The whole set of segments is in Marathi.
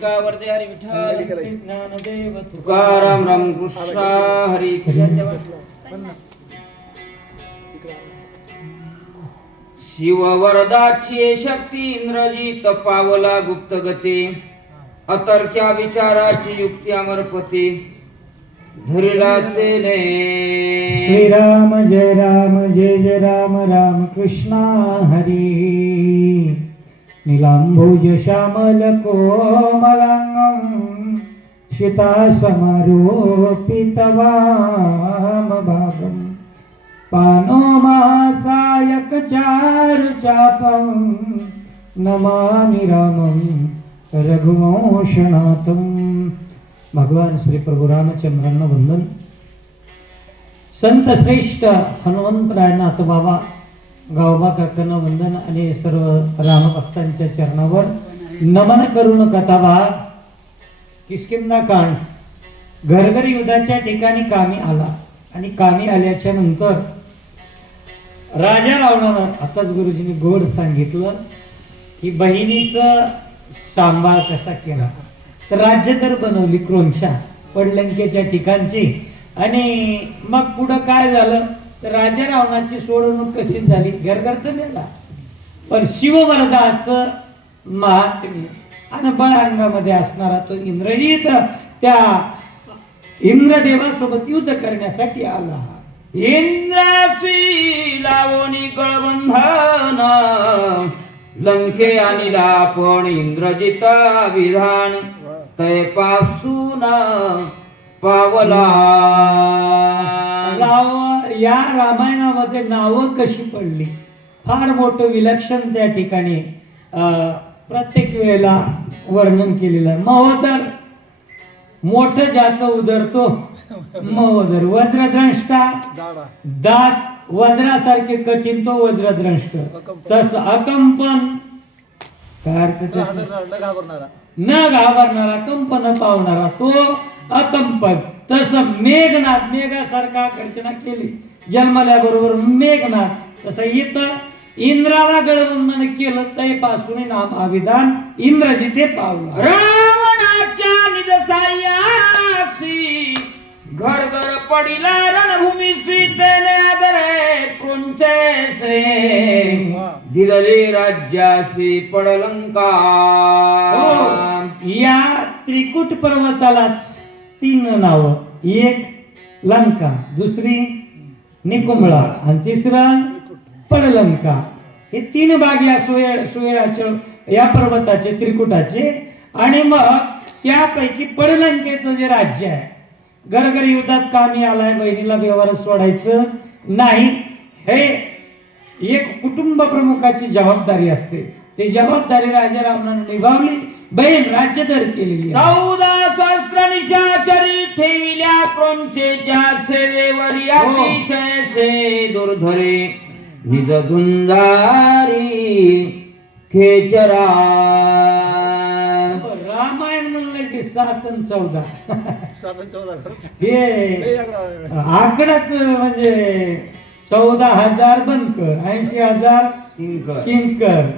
मालिका वरदे हरी विठ्ठल श्री ज्ञानदेव तुकाराम रामकृष्ण हरी शिववरदाची शक्ती इंद्रजीत पावला गुप्त गती अतर्क्या विचाराची युक्ती अमरपती। धरिला तेने श्रीराम जय राम जय जय राम राम कृष्णा हरी। नीलांबुज श्यामल कोमलांगम शिता पानो महासायक चारु चापं नमामि रामं रघुवंशनाथं। भगवान श्री प्रभू रामचंद्रांना वंदन। संत श्रेष्ठ बाबा गावबा काकांना वंदन आणि सर्व रामभक्तांच्या चरणावर नमन करून कथाभाग किसकिंदा कांड. घरघर युद्धाच्या ठिकाणी कामी आला आणि कामी आल्याच्यानंतर राजा रावणानं आताच गुरुजींनी गोड सांगितलं की बहिणीचं सांभाळ कसा केला? तर राज्यधर बनवली क्रोनच्या पडलंकेच्या ठिकाणची. आणि मग पुढं काय झालं? तर राजा रावणाची सोडवणूक कशी झाली? घरघर तर नेला. पण शिववरदाचं महात्म्य. आणि बळ अंगामध्ये असणारा तो इंद्रजित त्या इंद्रदेवासोबत युद्ध करण्यासाठी आला. इंद्रासी लावणी कळबंधन लंके आणि पण इंद्रजिता विधान तयपासून पावला या रामायणामध्ये नावं कशी पडली? फार मोठं विलक्षण त्या ठिकाणी प्रत्येक वेळेला वर्णन केलेलं. आहे महोदर मोठं ज्याचं उदरतो महोदर वज्रद्रष्टा दात वज्रासारखे कठीण तो वज्रद्रष्ट. तस अकंपन. काय अर्थ? न घाबरणारा. न घाबरणारा कंप न पावणारा तो अकंपन. तस मेघनाथ मेघासारखा गर्जना केली. जन्मल्याबरोबर मेघनाथ तसं इथं इंद्राला गळबंधन केलं तयपासून नाम अविधान इंद्रजिते पावला. रावणाच्या निज सायासी घर घर पडिला रणभूमी सीतेने आदरे कृंचे दिलले राज्यासी पडलंका. हो, या त्रिकुट पर्वतालाच तीन नावं. एक लंका दुसरी निकुंबळा आणि तिसरा पडलंका. हे तीन भाग या सुये सुयेळाचे या पर्वताचे त्रिकुटाचे. आणि मग त्यापैकी पडलंकेचं जे राज्य आहे घरघर युद्धात कामी आलाय बहिणीला व्यवहार सोडायचं नाही हे एक कुटुंब प्रमुखाची जबाबदारी असते. ती जबाबदारी राजा रामनाने निभावली बहीण राज्यधर केलेली आहे. चौदा सहस्त्र निशाचरी ठेविल्या क्रोंचेच्या सेवेवरी अतिशय से दुर्धरे. निज खेचरा. रामायण म्हणलं की सात आणि चौदा. सात चौदा हे. आकडाच म्हणजे चौदा हजार बनकर ऐंशी हजार किंकर. किंकर.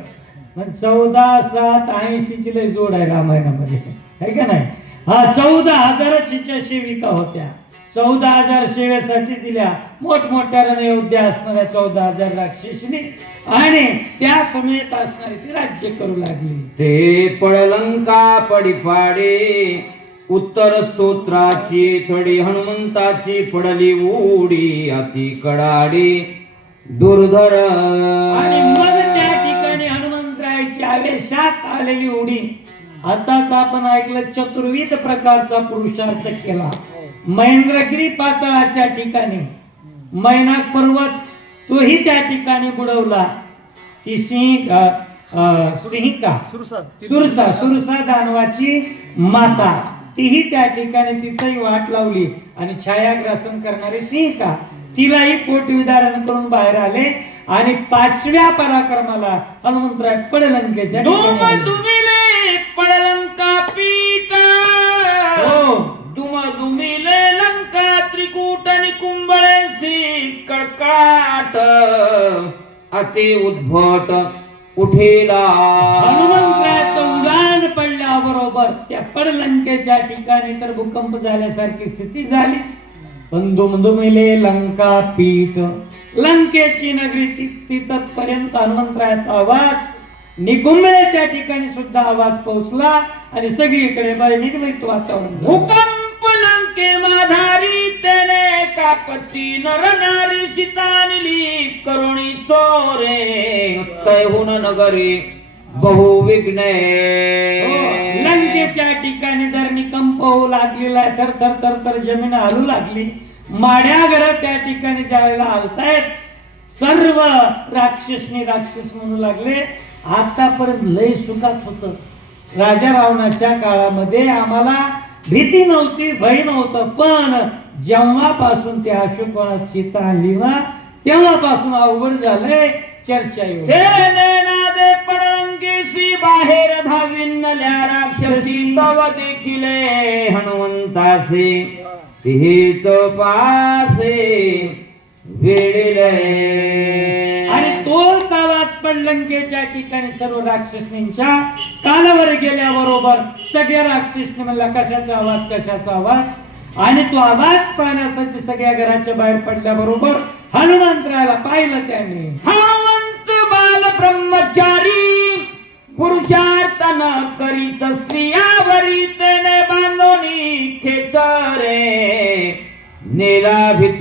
मग चौदा सात ऐंशी ची लय जोड आहे रामायणामध्ये. आहे का नाही? हा चौदा हजाराची सेविका होत्या. चौदा हजार सेवेसाठी दिल्या. मोठमोठ्या रणयोध्या असणाऱ्या चौदा हजार राक्षसीने. आणि त्या समेत असणारी ती राज्य करू लागली. ते पडलंका पडिपाडे उत्तर स्तोत्राची थडी हनुमंताची पडली उडी अति कडाडी दुर्धर आणि मग आवेशात आलेली उडी. आताच आपण ऐकलं चतुर्विध प्रकारचा पुरुषार्थ केला. महेंद्रगिरी पातळाच्या ठिकाणी मैनाक पर्वत तोही त्या ठिकाणी बुडवला. ती सिंह सिंहिका सुरसा सुरसा सुरसा. दानवाची माता. तीही त्या ठिकाणी तिचंही वाट लावली आणि छायाग्रासन करणारी सिंहिका. तिलाही पोटविदारण करून बाहेर आले आणि पाचव्या पराक्रमाला हनुमंतराय पडलंकेच्या पडलंका पीठ. हो. लंका त्रिकूट आणि कुंबळेसी कडकडाट. अति उद्भट उठेला. हनुमंतरायाचं उदान पडल्याबरोबर त्या पडलंकेच्या ठिकाणी तर भूकंप झाल्यासारखी स्थिती झालीच. दुमदुमिले लंका पीठ. लंकेची नगरी ती तिथपर्यंत हनुमंतरायाचा आवाज. निकुंबळ्याच्या ठिकाणी सुद्धा आवाज पोहोचला आणि सगळीकडे निर्मित वातावरण. भूकंप लंके माधारी तेने कापती नर नारी सीता निली करुणी चोरे. तैहुन नगरी बहु विघ्ने. हो, लंकेच्या ठिकाणी धरणी कंप होऊ लागलेला आहे थर थर थर थर जमीन हलू लागली. माड्या घर त्या ठिकाणी ज्यावेळेला हलतायत सर्व राक्षसनी राक्षस म्हणू लागले. आतापर्यंत लय सुखात होत. राजा रावणाच्या काळामध्ये आम्हाला भीती नव्हती भय नव्हतं पण जेव्हापासून त्या अशोकवनात सीता आणली ना तेव्हापासून अवघड झालंय चर्चा येऊ पडलंकेसी बाहेर धाविनल्या राक्षसी तव देखिले हनुमंतासे. तिहेच पासे वेडिले आणि तोच आवाज पडलंकेच्या ठिकाणी सर्व राक्षसनींच्या कानावर गेल्याबरोबर सगळ्या राक्षसनी म्हणला कशाचा आवाज कशाचा आवाज? आणि तो आवाज पाहण्यासाठी सगळ्या घराच्या बाहेर पडल्याबरोबर हनुमंतराला पाहिलं त्याने. हनुमंत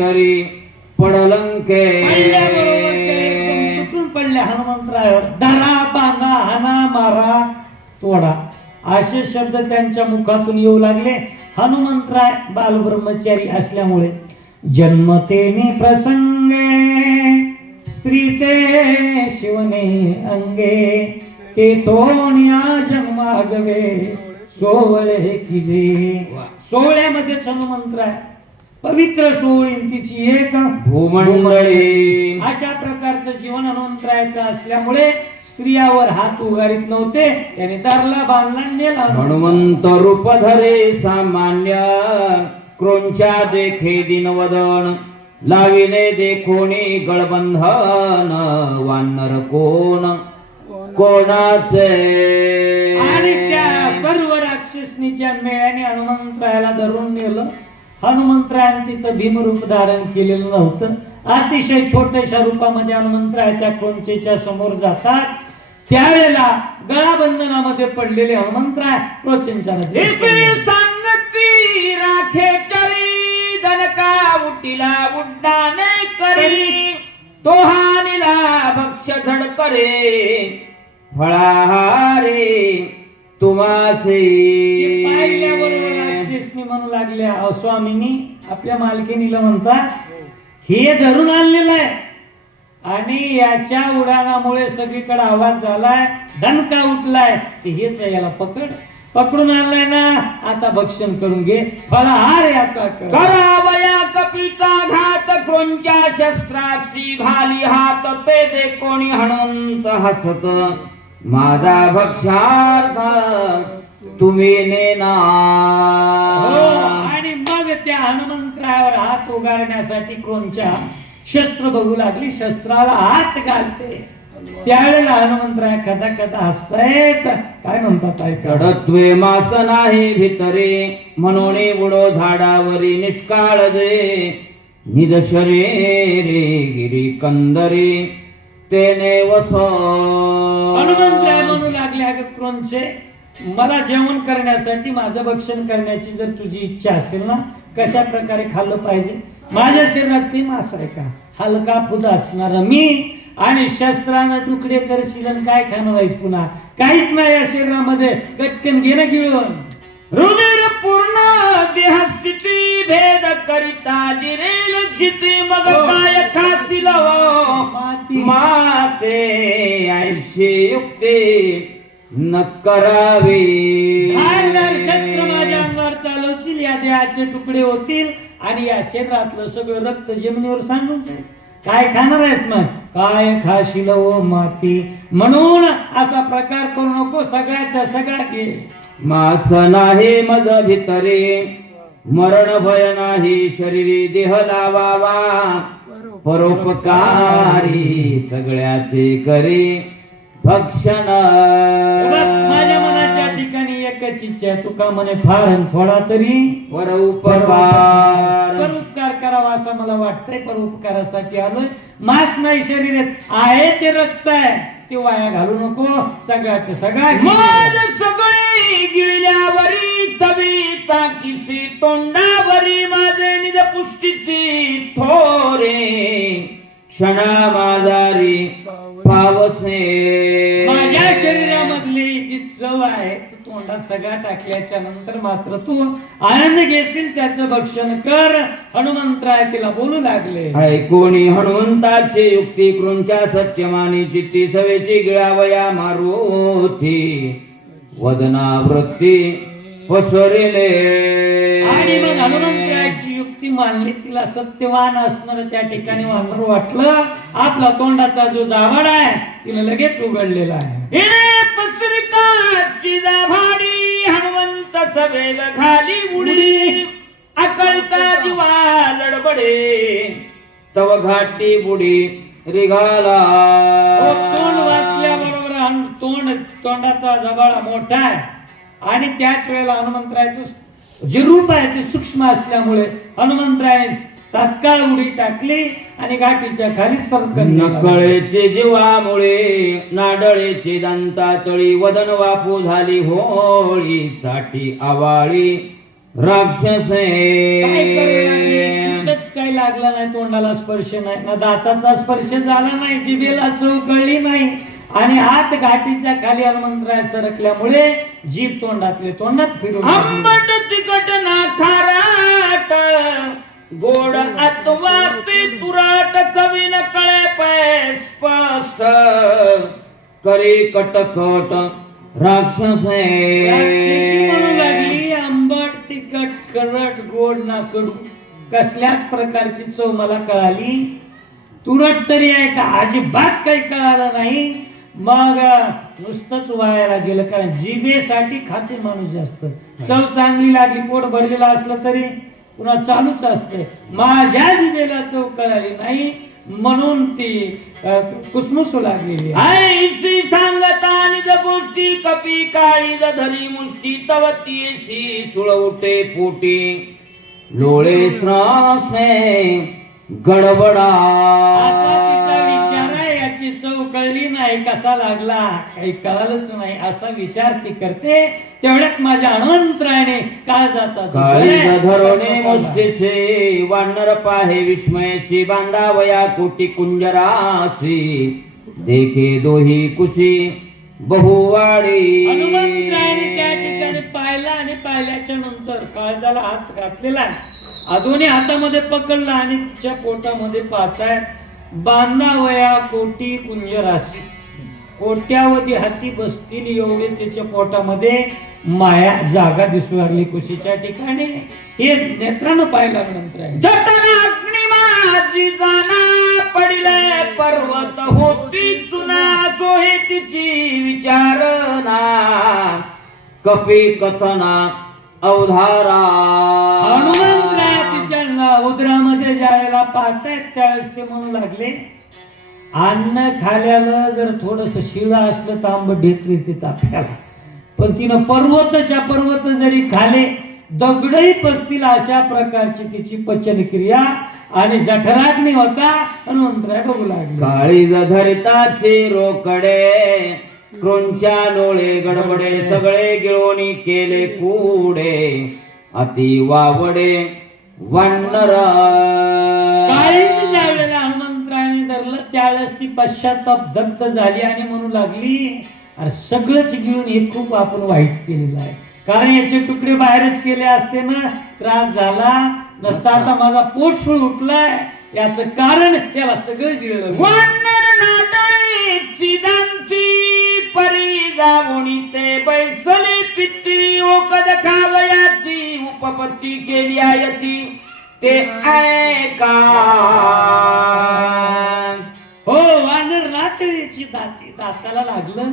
भितरी पडलंके पडले हनुमंतरायावर धरा बांधा हाना मारा तोडा. असे शब्द त्यांच्या मुखातून येऊ लागले. हनुमंतराय बालब्रह्मचारी असल्यामुळे जन्मतेने प्रसंगे स्त्री ते शिवने अंगे. ते तोनिया जन्मागवे सोवळे किजे. सोहळ्यामध्येच हनुमंतराय पवित्र सोहळीन तिची एक भूमंडळी. अशा प्रकारचं जीवन हनुमंतरायचं असल्यामुळे स्त्रियावर हात उगारीत नव्हते. त्याने दारला बांधला नेला. हनुमंत रूप धरे सामान्य. क्रोंच्या देखे दिनवदन लाविले देखोनी गळबंधन. वानर कोण? कोणाचे? आणि त्या सर्व राक्षसनीच्या मेळ्याने हनुमंतरायाला धरून नेलं. हनुमंतरायाने तिथं भीमरूप धारण केलेलं नव्हतं. अतिशय छोट्याशा रूपामध्ये हनुमंतराय त्या कोंचेच्या समोर जातात. त्यावेळेला गळाबंधनामध्ये पडलेले हनुमंतराय क्रोचेंच्या मध्ये सांगती राखे चरी दनका उटीला उड्डाण करी. तो हानिला भक्ष धड करे फळाहारे तुम्हासे. ते पाहिल्याबरोबर राक्षसनी म्हणू लागल्या "अहो, स्वामीनी आपल्या मालकिनीला म्हणतात हे धरून आणलेलं आहे. आणि याच्या उडाणामुळे सगळीकडे आवाज झालाय दणका उठलाय. ते हेच आहे याला पकड. पकडून आणलाय ना आता भक्षण करून घे. फळाहार याचा कर. करावया कपीचा घात क्रोंच्या शस्त्राशी घाली हात ते कोणी हनुमंत हसत. माझा भक्षार्थ तुम्ही नेना हो आणि मग त्या हनुमंतरायावर हात उगारण्यासाठी क्रोंच्या शस्त्र बघू लागली? शस्त्राला हात घालते. त्यावेळेला हनुमंतराय कदा कदा हसतायत. काय म्हणतात चढत्वे मास नाही भितरे म्हणून बुडो झाडावरी निष्काळ दे. निदशरे रे गिरी कंदरे तेने वस. हनुमंतराय म्हणू लागले अगं क्रोंचे मला जेवण करण्यासाठी माझं भक्षण करण्याची जर तुझी इच्छा असेल ना कशा प्रकारे खाल्लं पाहिजे? माझ्या शरीरात काही मास आहे का? हलका फुदा असणार मी आणि शस्त्रानं तुकडे करशील शिलन काय खाणार आहेस पुन्हा? काहीच नाही या शरीरामध्ये. कटकन घेणं गिळून. रुधिर पूर्ण देहस्थिती भेद करिता जिरे लक्षिती मग हो. काय खासिल. माते ऐशी युक्ती न करावे धारदार शस्त्र माझ्या अंगावर चालवशील या देहाचे तुकडे होतील आणि या शरीरातलं सगळं रक्त जमिनीवर सांडून जाईल काय खाणार आहेस मग? काय खाशील ओ माती? म्हणून असा प्रकार करू नको सगळ्याच्या सगळ्या घे मास नाही मज भितरे. मरण भय नाही शरीरी देह लावावा. परोपकारी सगळ्याचे करे. भक्षण. बघ, इच्छा आहे तुका म्हणे फार आणि थोडा तरी पर उपकार उपकार करावा असं मला वाटतंय पर उपकारासाठी आलोय मास नाही शरीरात आहे ते रक्त आहे ते वाया घालू नको सगळ्याचे सगळ्या माझ सगळे गिळल्यावरी चवीचा किसी तोंडावरी माझे निज पुष्टीची थोरे क्षणा माझारी पावसने माझ्या शरीरामधली जी चव आहे ती तोंडात सगळ्या टाकल्याच्या नंतर मात्र तू आनंद घेशील त्याचं भक्षण कर. हनुमंतराय तिला बोलू लागले. ऐकोणी हनुमंताची युक्ती कृंच्या सत्यमानी चित्ती सवेची गिळावया मारुती. वदना वृत्ती पसरले. आणि मग हनुमंतरायाची युक्ती मानली तिला सत्यवान असणार त्या ठिकाणी वानर वाटलं. आपला तोंडाचा जो जावड आहे तिला लगेच उघडलेला आहे. पसरिताची हनुमंत खाली उडी. अकळता जीवा लडबडे. तव घाटी बुडी रिघाला. तोंड वाचल्याबरोबर तोंड तोंडाचा जबाळा मोठा आहे. आणि त्याच वेळेला हनुमंतरायचं जे रूप आहे ते सूक्ष्म असल्यामुळे हनुमंतरायाने तात्काळ उडी टाकली आणि गाठीच्या खाली सरकन. नकळेचे जीवामुळे नाडळेचे दंता तळी वदन वापू झाली होळी चाटी आवाळी राक्षसे काही लागला नाही तोंडाला स्पर्श नाही ना दाताचा स्पर्श झाला नाही जिभेला चव कळली नाही आणि हात गाठीच्या खाली हनुमंतराय सरकल्यामुळे जीभ तोंडातले तोंडात फिरून. आंबट तिकट ना खाराट गोड आत्वा ते तुराट चवीन कळे पै स्पष्ट. करी कटकट राक्षसे. म्हणू लागली आंबट तिखट करट गोड ना कडू कसल्याच प्रकारची चव मला कळाली. तुरट तरी आहे का? अजिबात काही कळालं नाही. मग नुसतंच वायाला गेलं कारण जिभेसाठी खाते माणूस जास्त. चव चांगली लागली पोट भरलेलं असलं तरी पुन्हा चालूच असते. माझ्या जिभेला चव कळाली नाही म्हणून ती कुसमुसू लागलेली. ऐसी सांगता निज गोष्टी कपी काळी धरी मुष्टी तव तीशी सुळवटे पोटी लोळे श्रासने गडबडा. याची चव कळली नाही कसा लागला काही कळालंच नाही असा विचार ती करते. तेवढ्यात माझ्या हनुमंतरायने काळजाचा जो काळी गळ आहे, धरोणे वानर पाहे विस्मयशी बांधावया कोटी कुंजरासी देखे दोही कुशी बहुवाडी हनुमंतरायाने त्या ठिकाणी पाहिला आणि पाहिल्याच्या नंतर काळजाला हात घातलेला आहे. दोन्ही हातामध्ये पकडला आणि तिच्या पोटामध्ये पाहताय बांधावया कोटी कुंजराशी. कोट्यावधी हाती बसतील एवढे त्याच्या पोटामध्ये माया जागा दिसू लागली कुशीच्या ठिकाणी. हे नेत्रानं पाहिल्यानंतर नंतर पर्वत होती चुना सोहे तिची विचारणा. कपी कथना अवधारा. हनुमंतराय तिच्या उदरामध्ये ज्यावेळेला पाहतायत त्यावेळेस ते म्हणू लागले अन्न खाल्यानं जर थोडस शिळा असलं तर आंब ढेकरी ते ताप्याला पण तिनं पर्वतच्या पर्वत जरी खाले दगडही पसतील अशा प्रकारची तिची पचन क्रिया आणि जठराग्नी होता हनुमंतराय बघू लागले. काळीज धरिताचे रोकडे क्रोंच्या लोळे गडबडे सगळे गिळवणी केले कुडे अति वावडे वानर ज्यावेळेला हनुमंतरायाने धरलं त्यावेळेस ती पश्चाताप दग्ध झाली आणि म्हणू लागली अरे सगळंच घेऊन हे खूप आपण वाईट केलेलं आहे. कारण याचे तुकडे बाहेरच केले असते ना त्रास झाला नसता आता माझा पोट सुळ उठलाय. याचं कारण याला सगळं गिळलं वानर नाटळे सिदांती परी जावणी ते बैसले पित्ती ओकद खावयाची उपपत्ती केली आयती ते. ऐका. हो वानर रातळीची दाती दाताला लागलं.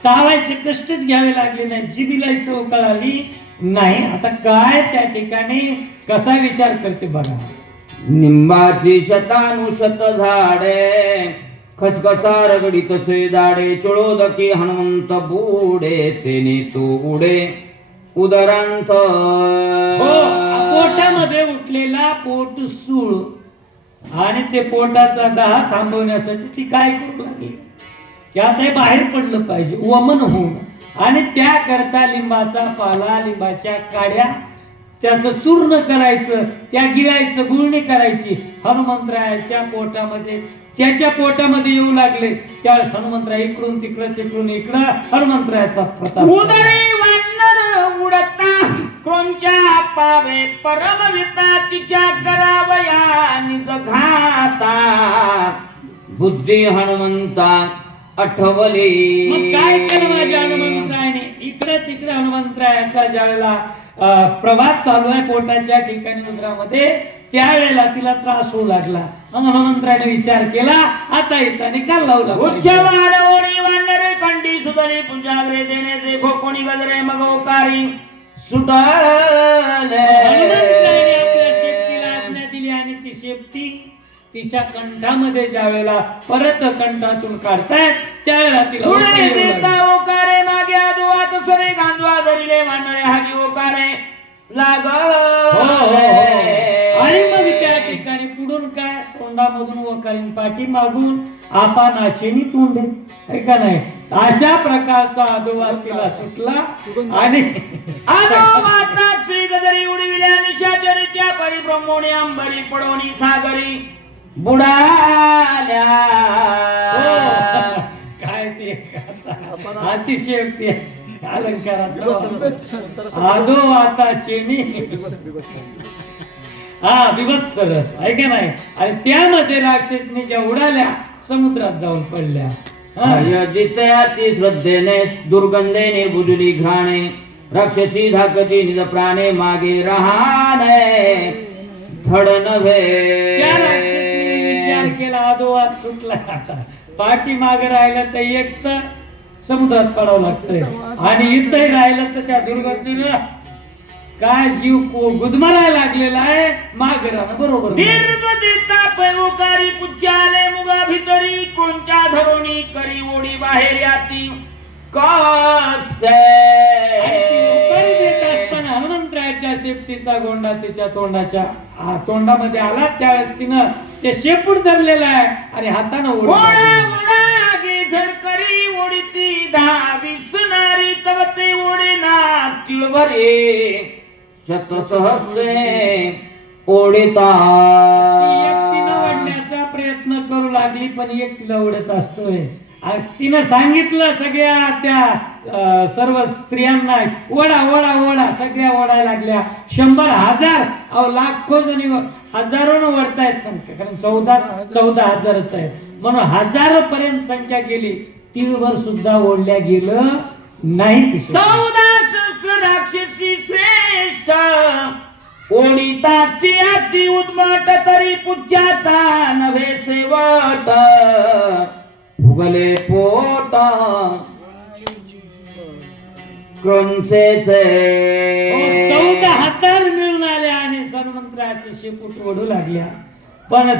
चावायचे कष्टच घ्यावे लागले नाही जिबीला चव कळाली नाही आता काय त्या ठिकाणी कसा विचार करते बघा. निंबाची शतानुशत झाडे खसखसा रगडी तसे दाडे चोळोदकी हनुमंत बुडे तेने तो उडे उदरांत. हो पोटामध्ये उठलेला पोट सूळ. आणि ते पोटाचा दहा थांबवण्यासाठी ती काय करू लागली? की आता हे बाहेर पडलं पाहिजे वमन होऊन. आणि त्याकरता लिंबाचा पाला लिंबाच्या काड्या त्याचं चूर्ण करायचं त्या गिरायचं गुळणी करायची. हनुमंतरायाच्या पोटामध्ये त्याच्या पोटामध्ये येऊ लागले. त्यावेळेस हनुमंतराय इकडून तिकडं तिकडून इकडं हनुमंतरायाचा प्रताप उदरे वानर उडता कोणच्या पावे परमविता तिच्या करावया निज घाता. बुद्धी हनुमंता आठवले. मग काय केलं माझ्या हनुमंतरायाने? इकडं तिकडं हनुमंतरायाचा ज्या वेळेला अं, प्रवास चालू आहे पोटाच्या ठिकाणी उदरामध्ये त्यावेळेला तिला त्रास होऊ लागला. मग हनुमंतरायाने विचार केला आता हिचा निकाल लावला. वांडरे कंडी सुदरी पुंजागरे देणे ते कोणी गजरे मग ओकारी. आपल्या शेपटीला आज्ञा दिली आणि ती शेपटी तिच्या कंठामध्ये ज्या वेळेला परत कंठातून काढतायत त्यावेळेला तिला पुढे. देता ओकारे मागे आदुवात सरे गांजवा धरिले वांडरे हागी ओकारे. लाग तोंडामधून वकारीन पाठी मागून आपा नाचेनी तोंडे. है का नाही? अशा प्रकारचा अधोवाद तिला सुटला आणि गजरी उडविल्या निशाचरी त्या परी ब्रह्मोणी अंबरी पडोनी सागरी. बुडाल्या. हो. काय ते अतिशयोक्ती आहे. अलंकाराचा आदो आता चेनी. हा बिभत्स रस आहे का नाही? आणि त्यामध्ये राक्षसनी ज्या उडाल्या समुद्रात जाऊन पडल्या. हा. श्रद्धेने दुर्गंधेने बुजली घ्राणे राक्षसी धाकती निज प्राणे मागे रहाणे. धड नव्हे. त्या राक्षसनी विचार केला अधोवाद सुटला आता. पाठी मागे राहिलं तर एक तर समुद्रात पडावं लागतंय. आणि इथंही राहिलं तर त्या दुर्गंधीनं काय जीव को- गुदमरायला लागलेला आहे? मागे राहणं बरोबर. दीर्घ देता पैवकारी पुच्चाले मुगा भितरी कोणच्या धरोणी करी ओढी बाहेर याती? उकारी देत असताना हनुमंतरायाच्या शेपटीचा गोंडा तिच्या तोंडाच्या हा, तोंडामध्ये आला त्यावेळेस तिनं ते शेपूट धरलेलं आहे आणि हातानं ओढ झडकरी ओढीती दहावी सुनारी तव ते ओढे ना तिळभरे. ओढिता. एकटीनं ओढण्याचा प्रयत्न करू लागली पण एकटीला ओढत असतोय. तिनं सांगितलं सगळ्या त्या सर्व स्त्रियांना ओढा ओढा ओढा सगळ्या ओढायला लागल्या. शंभर हजार अहो लाखो जणी हजारोनं ओढतायत संख्या कारण चौदा चौदा हजारच आहे. म्हणून हजारो पर्यंत संख्या गेली तिळभर सुद्धा ओढल्या गेलं नाही. चौदा राक्षसी श्रेष्ठ कोणी ती अति उद्मट तरी पूज्याचा नव्हे सेवट फुगले पोट. क्रंसेचे चौदा हजार मिळून आले आणि सन्मंत्राचे शेपूट ओढू लागल्या. पण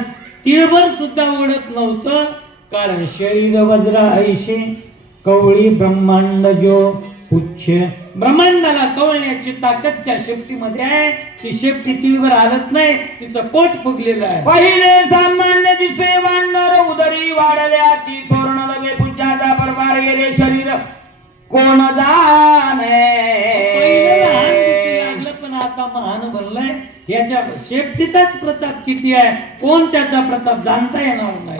तिळभर सुद्धा ओढत नव्हतं कारण शरीर वज्र ऐशे कवळी ब्रह्मांड जो उच्च ब्रह्मांडाला कवळण्याची ताकद त्या शेपटीमध्ये आहे ती शेपटी तिळभर हालत नाही तिचं पोट फुगलेलं आहे. पहिले सामान्य दिसे वाढणार उदरी वाढल्या ती तोरण लगे पूजाचा परवार गेले शरीर. कोण जाणे? पहिलं लहान दिसू लागलं पण आता महान बनलंय. याच्या शेपटीचाच प्रताप किती आहे? कोण त्याचा प्रताप जाणता येणार नाही?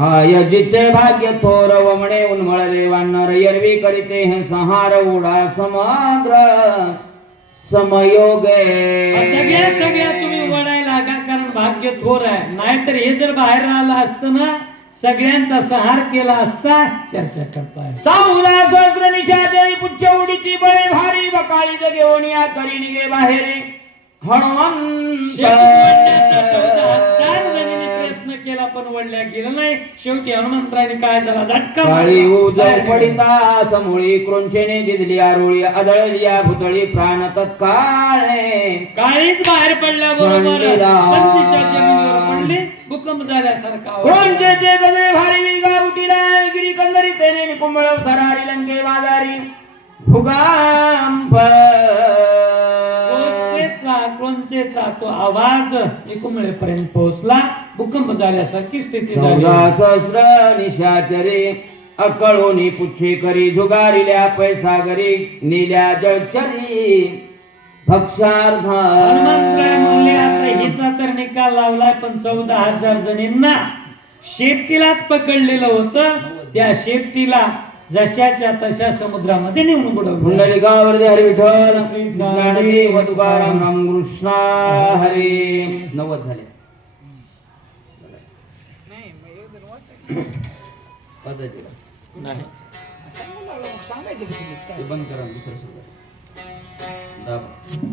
भाग्य थोर वमणे उन्मळले वानर यरवी करीते हे संहार उडा समुद्र समयोगे. सगळ्या सगळ्या तुम्ही वडायला लागा कारण भाग्य थोर आहे. नाहीतर हे जर बाहेर आलं असतं ना सगळ्यांचा संहार केला असता चर्चा करताय चौदा सहस्र निशाचरी पुच्छ उडीती बळे भारी बकाळी या करी निघे बाहेर. हजार जणींनी प्रयत्न केला पण वडल्या गेलं नाही. शेवटी हनुमंतराने काय झाला? झटका काळी मारला. उजळ पडिता समोळी क्रोंचेने दिदली आरोळी आदळलिया भुतळी प्राण तत्काळे. काळीच बाहेर पडल्या बरोबर. मंदिरा. जमिनीवर पडली भूकंप झाल्यासारखा आवाज. क्रोंचेचे गजरे भारी विगा उठिला गिरी कंदरी तेने निकुंबळ थरारी लंके बाजारी. विजेचा तो आवाज निकुंबळेपर्यंत पोहोचला. भूकंप झाल्यासारखी स्थिती झाली. निशाचरे अकळोनी पुच्छे करी झुगारिल्या पैसा गरी नेल्या जळचरी हिचा तर निकाल लावलाय पण चौदा हजार जणींना शेपटीलाच पकडलेलं होतं. त्या शेपटीला जशाच्या तशा समुद्रामध्ये नेऊन बुडवलं. पुंडलिकावरती हरी विठ्ठल. ज्ञानदेव तुकाराम रामकृष्ण हरे. नव्वद झाले. ते बंद करा दुसरं. दाबा.